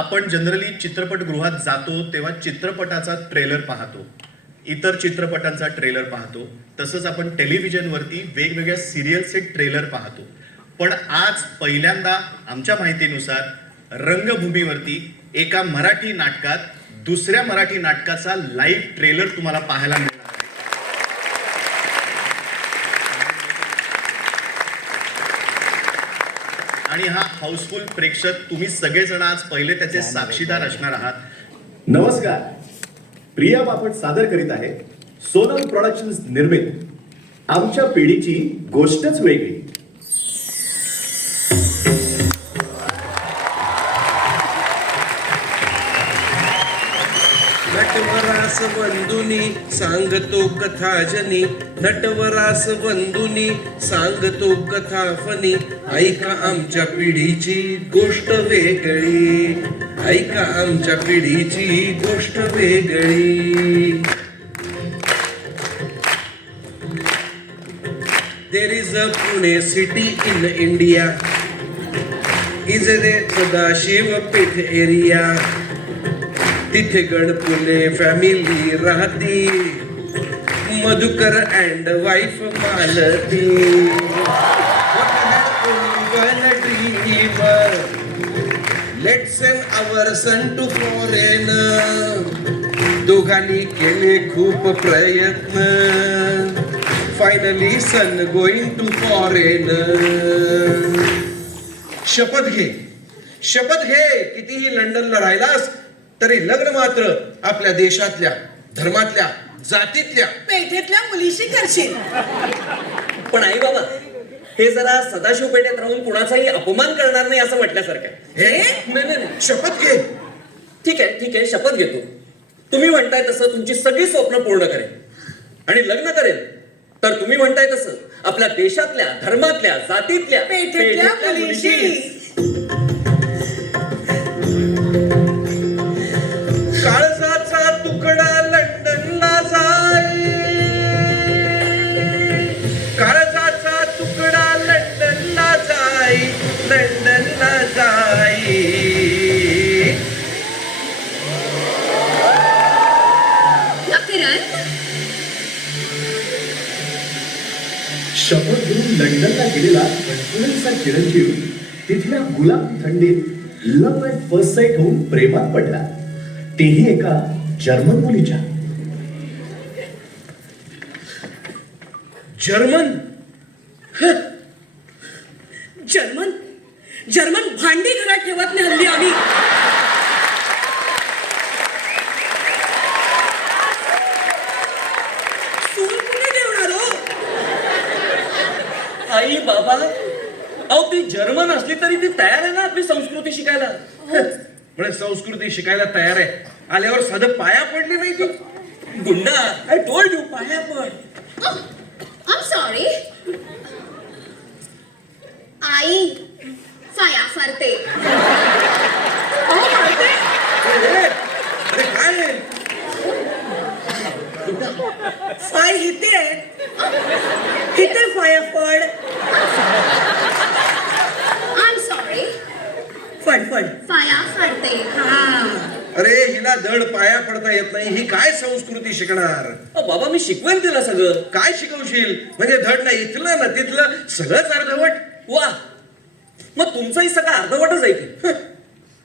आपण जनरली चित्रपटगृहात जातो तेव्हा चित्रपटाचा ट्रेलर पाहतो, इतर चित्रपटांचा ट्रेलर पाहतो, तसंच आपण टेलिव्हिजनवरती वेगवेगळ्या सिरियलचे ट्रेलर पाहतो. पण आज पहिल्यांदा आमच्या माहितीनुसार रंगभूमीवरती एका मराठी नाटकात दुसऱ्या मराठी नाटकाचा लाईव्ह ट्रेलर तुम्हाला पाहायला मिळणार आहे. आणि हा हाऊसफुल प्रेक्षक तुम्ही सगळेजण आज पहिले त्याचे साक्षीदार असणार आहात. नमस्कार, प्रिया बापट सादर करीत आहे सोनल प्रोडक्शन्स निर्मित आमच्या पिढीची गोष्टच वेगळी. नटवरास बंधुनी सांगतो कथा जनी, नटवरास बंधुनी सांगतो कथा फनी. ऐका आमच्या पिढीची गोष्ट वेगळी, ऐका आमच्या पिढीची गोष्ट वेगळी. There is a Pune city in India, is a Sadashiv Peth area. तिथे गणपुले फॅमिली राहती, Madhukar and wife Malati. Let's send our son to foreign. दोघांनी केले खूप प्रयत्न, finally son going to foreign. शपथ घे, शपथ घे, कितीही लंडनला राहिलास तरी लग्न मात्र आपल्या देशातल्या, धर्मातल्या, जातीतल्या, पेठेतल्या मुलीशी करशील. पण आई बाबा, हे जरा सदाशिव पेठेत राहून कुणाचाही अपमान करणार नाही असं म्हटल्यासारखं आहे. हे नाही, शपथ घे. ठीक आहे, ठीक आहे, शपथ घेतो. तुम्ही म्हणताय तसं तुमची सगळी स्वप्न पूर्ण करेन आणि लग्न करेन. तर तुम्ही म्हणताय तसं आपल्या देशातल्या, धर्मातल्या, जातीतल्या, पेठेतल्या मुलीशी. काळजाचा तुकडा लंडनला जाई, काळजाचा तुकडा लंडनला जाई, लंडनला जाई. शपथ घेऊन लंडनला गेलेला गणपुरेचा चिरंजीव तिथल्या गुलाबी थंडीत लव्ह ॲट फर्स्ट साईट होऊन प्रेमात पडला, तेही एका जर्मन मुलीच्या. जर्मन? जर्मन जर्मन भांडी घरात ठेवत नाही हल्ली आम्ही. सून कुणी देणार हो? आई बाबा, अहो ती जर्मन असली तरी ती तयार आहे ना आपली संस्कृती शिकायला. म्हणजे संस्कृती शिकायला तयार आहे, आल्यावर साधं पाया पडली नाही ती. गुंडा, आय टोल्ड यू, पाया पड. I'm sorry. आई फाया फरते. अरे काय आहे? फाय हिते हिते फाया फड. I'm sorry. फड फड फाया फरते. अरे हिला धड पाया पडता येत नाही, ही काय संस्कृती शिकणार? बाबा मी शिकवेन तिला सगळं. काय शिकवशील? म्हणजे धड नाही इथलं ना तिथलं सगळंच अर्धवट. वा, मग तुमचंही सगळं अर्धवटच आहे की.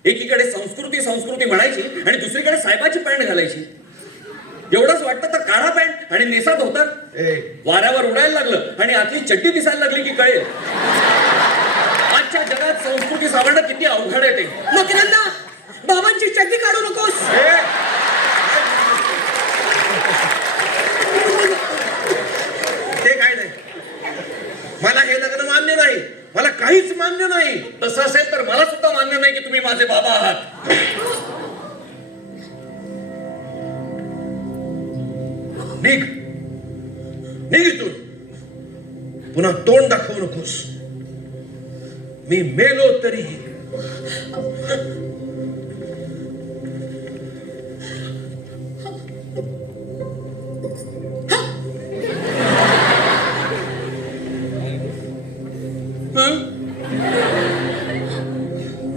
एकीकडे संस्कृती संस्कृती म्हणायची आणि दुसरीकडे साहेबाची पॅन्ट घालायची. एवढंच वाटतं तर काढा पॅन्ट आणि नेसात होतात. वाऱ्यावर उडायला लागलं आणि आतली चड्डी दिसायला लागली की कळेल. आजच्या जगात संस्कृती सावरणं किती अवघड आहे ते. मकरंदा, बाबांची चड्डी काढू नकोस. ते काय नाही, मला हे लग्न मान्य नाही, मला काहीच मान्य नाही. तसं असेल तर मला सुद्धा मान्य नाही की तुम्ही माझे बाबा आहात. निघ, निघ इथून. पुन्हा तोंड दाखवू नकोस. मी मेलो तरीही.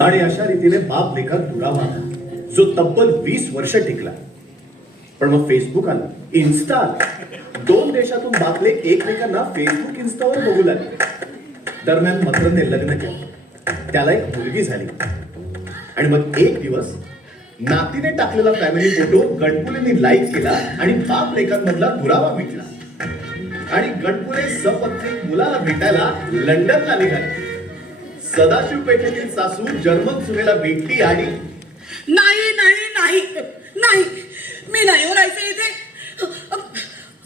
आणि अशा रीतीने तिने बाप लेखात दुरावा आला जो तब्बल 20 वर्ष टिकला. पण मग फेसबुक आलं, इन्स्टा आलं. 2 देशातून बापलेक एकमेकांना फेसबुक इन्स्टावर बघू लागले. दरम्यान मकरंदने लग्न केलं. त्याला एक मुलगी झाली. आणि मग एक दिवस नातीने टाकलेला फॅमिली फोटो गणपुलेंनी लाईक केला आणि बाप लेखांमधला दुरावा मिटला. आणि गणपुले सपत्नीक मुलाला भेटायला लंडनला निघाले. सदाशिव पेठेतील सासू जर्मन सुनेला भेटली आणि नाही नाही नाही नाही, मी नाही हो राहायचं इथे.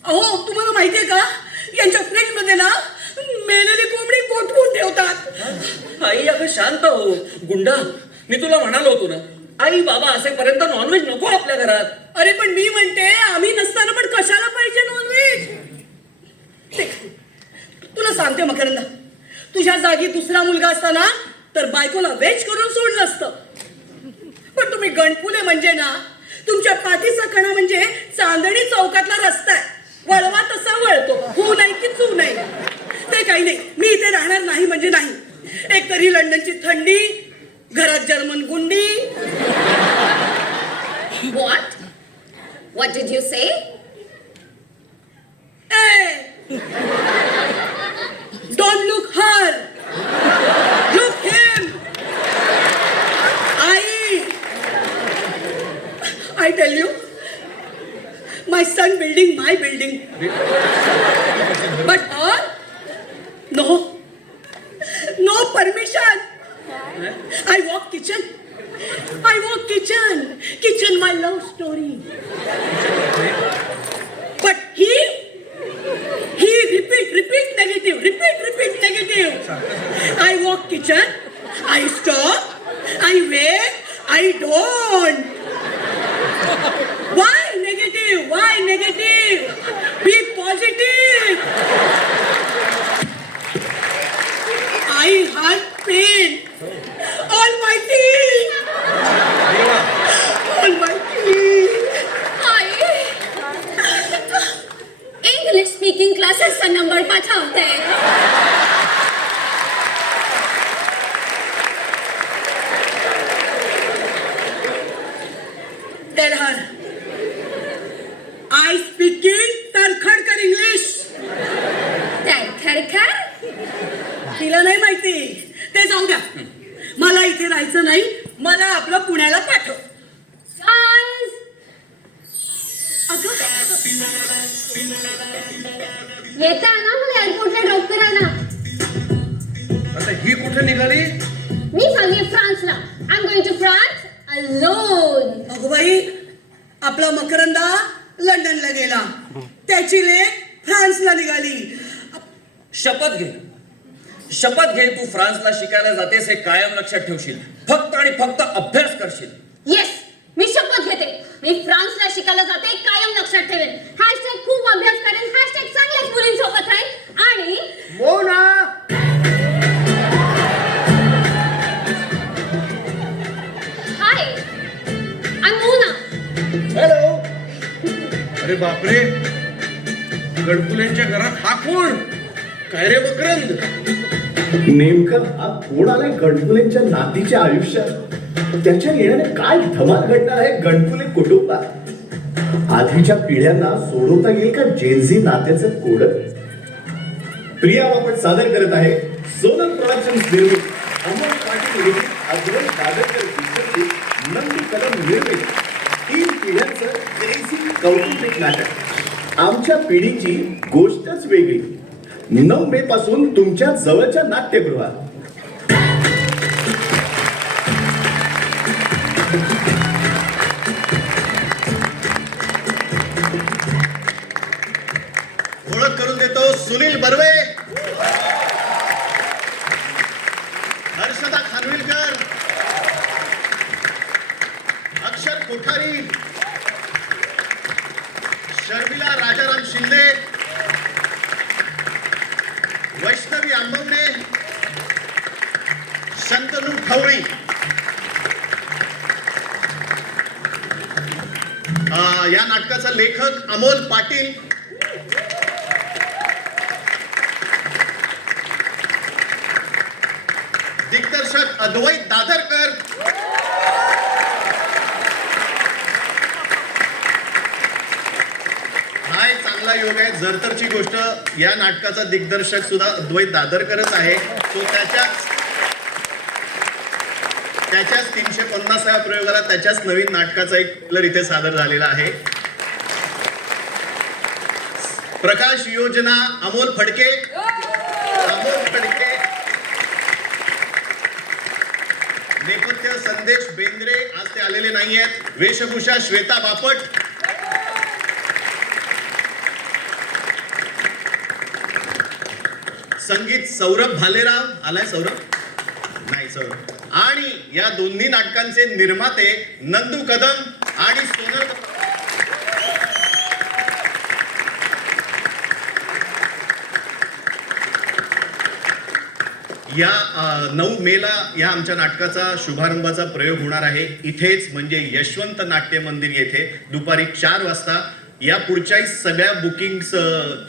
अहो तुम्हाला माहितीये का, यांच्या फ्रीज मध्ये ना मेलेली कोंबडी गोठवून ठेवतात. आई अगं शांत हो. गुंडा, मी तुला म्हणालो होतो ना, आई बाबा असेपर्यंत नॉनव्हेज नको आपल्या घरात. अरे पण मी म्हणते, आम्ही नसताना पण कशाला पाहिजे नॉनव्हेज. तुला सांगते मकरंद, तुझ्या जागी दुसरा मुलगा असताना तर बायकोला वेज करून सोडलं असतं. पण तुम्ही गणपुले म्हणजे ना, तुमच्या पाठीचा कणा म्हणजे चांदणी चौकातला रस्ता आहे. वळवा तसा वळतो, हो नाही की चू नाही. ते काही नाही, मी इथे राहणार नाही म्हणजे नाही. एक तरी लंडनची थंडी, घरात German Gundi. What? What did you say? Don't look her. Look him. I tell you, my son building my building. But her, no permission. I walk kitchen. Kitchen my love story. But he repeat negative. I walk kitchen, I stop, I wait, I don't. Why negative? Be positive. I had pain. Almighty. English speaking क्लासेसचा number पाठवते. Tell her I speak in Tarkhadkar English. खरखर तिला नाही माहिती, ते जाऊ द्या. मला इथे राहायचं नाही, मला आपलं पुण्याला पाठव. Guys, अगं येता ना मला एअरपोर्टला ड्रॉप करायला. आता ही कुठे निघाली? मी चालली फ्रान्सला. I'm going to France alone. अगो बाई, आपला मकरंदा लंडनला गेला, त्याची लेक फ्रान्सला निघाली. शपथ घे, तू फ्रान्सला शिकायला जातेस हे कायम लक्षात ठेवशील. फक्त आणि फक्त अभ्यास करशील. येस, मी शपथ घेते. मी फ्रान्सला शिकायला जाते, कायम लक्षात ठेवेन. हॅशटॅग खूप अभ्यास करेन, हॅशटॅग चांगल्याच मुलींसोबत राहील आणि मोना हाय, आय मोना. हॅलो. अरे बापरे, गणपुलेंच्या घरात हा कोण? काय रे मकरंद? नेमकं हा कोण आलाय गणपुलेंच्या नातीच्या आयुष्यात? त्याच्या येण्याने काय धमाल घडणार आहे गणपुले कुटुंबात? आधीच्या पिढ्यांना सोडवता येईल का जेनझी नात्याचं कोड? प्रिया बापट सादर करत आहे सोनल प्रोडक्शन्स निर्मित, अमोल पाटील लिखित, अद्वैत दादरकर दिग्दर्शित, नंदी कदम निर्मित 3 पिढ्यांचं क्रेझी कौटुंबिक नाटक. आमच्या पिढीची गोष्टच वेगळी. 9 मे पासून तुमच्या जवळच्या नाट्यगृहात. ओळख करून देतो सुनील बर्वे, हर्षदा खानविलकर, अक्षर कोठारी, शर्मिला राजाराम शिंदे, वैष्णवी आंबवणे, शंतनू खवळी. या नाटकाचा लेखक अमोल पाटील, दिग्दर्शक अद्वैत दादरकर, योग आहे. जरतरची गोष्ट, या नाटकाचा दिग्दर्शक सुद्धा अद्वैत दादरकरच आहे. तो त्याच्याच 350व्या प्रयोगाला त्याच्याच नवीन नाटकाचा एक ट्रेलर इथे सादर झालेला आहे. प्रकाश योजना अमोल फडके. नेपथ्य संदेश बेंद्रे, आज ते आलेले नाही आहेत. वेशभूषा श्वेता बापट. संगीत सौरभ भालेराव. आलाय सौरभ? नाही सौरभ. आणि या दोन्ही नाटकांचे निर्माते नंदू कदम आणि सोनल. या 9 मेला या आमच्या नाटकाचा शुभारंभाचा प्रयोग होणार आहे इथेच, म्हणजे यशवंत नाट्य मंदिर येथे दुपारी 4 वाजता. या पुढच्याही सगळ्या बुकिंग्स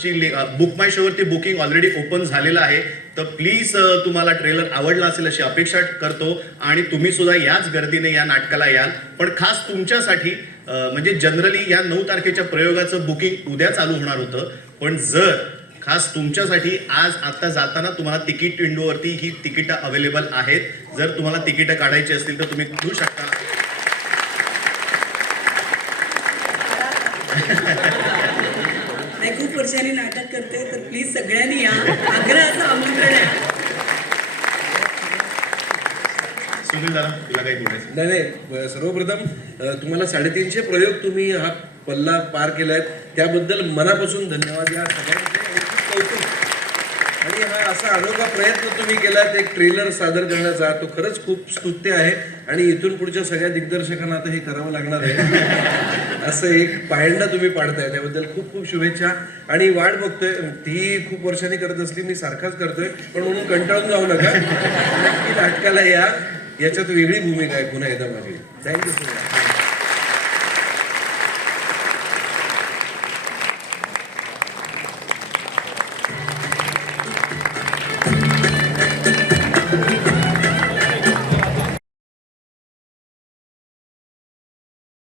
ची बुक माय शो वरती बुकिंग ऑलरेडी ओपन झालेलं आहे. तर प्लीज तुम्हाला ट्रेलर आवडला असेल अशी अपेक्षा करतो आणि तुम्ही सुद्धा याच गर्दीने या नाटकाला याल. पण खास तुमच्यासाठी म्हणजे जनरली या 9 तारखेच्या प्रयोगाचं बुकिंग उद्या चालू होणार होतं, पण जर खास तुमच्यासाठी आज आता जाताना तुम्हाला तिकीट विंडोवरती ही तिकीटं अवेलेबल आहेत. जर तुम्हाला तिकीटं काढायची असतील तर तुम्ही घेऊ शकता. नाही, खूप वर्षांनी नाटक करते, तर प्लीज सगळ्यांनी या. आग्रहाचं आमंत्रण आहे. सुनील दादा, तुला काही बोलायचं? नाही, सर्वप्रथम तुम्हाला 350 प्रयोग तुम्ही हा पल्ला पार केलाय त्याबद्दल मनापासून धन्यवाद. या सगळ्यांचे खूप कौतुक. आणि हा असा अनोखा प्रयत्न तुम्ही केलात एक ट्रेलर सादर करण्याचा, तो खरंच खूप स्तुत्य आहे. आणि इथून पुढच्या सगळ्या दिग्दर्शकांना आता हे करावं लागणार आहे. असं एक पायंडा तुम्ही पाडताय, त्याबद्दल खूप खूप शुभेच्छा. आणि वाट बघतोय, ती खूप वर्षांनी करत असली, मी सारखाच करतोय, पण म्हणून कंटाळून जाऊ नका. नक्की नाटकाला या. याच्यात वेगळी भूमिका आहे पुन्हा एकदा माझी. Thank you so much.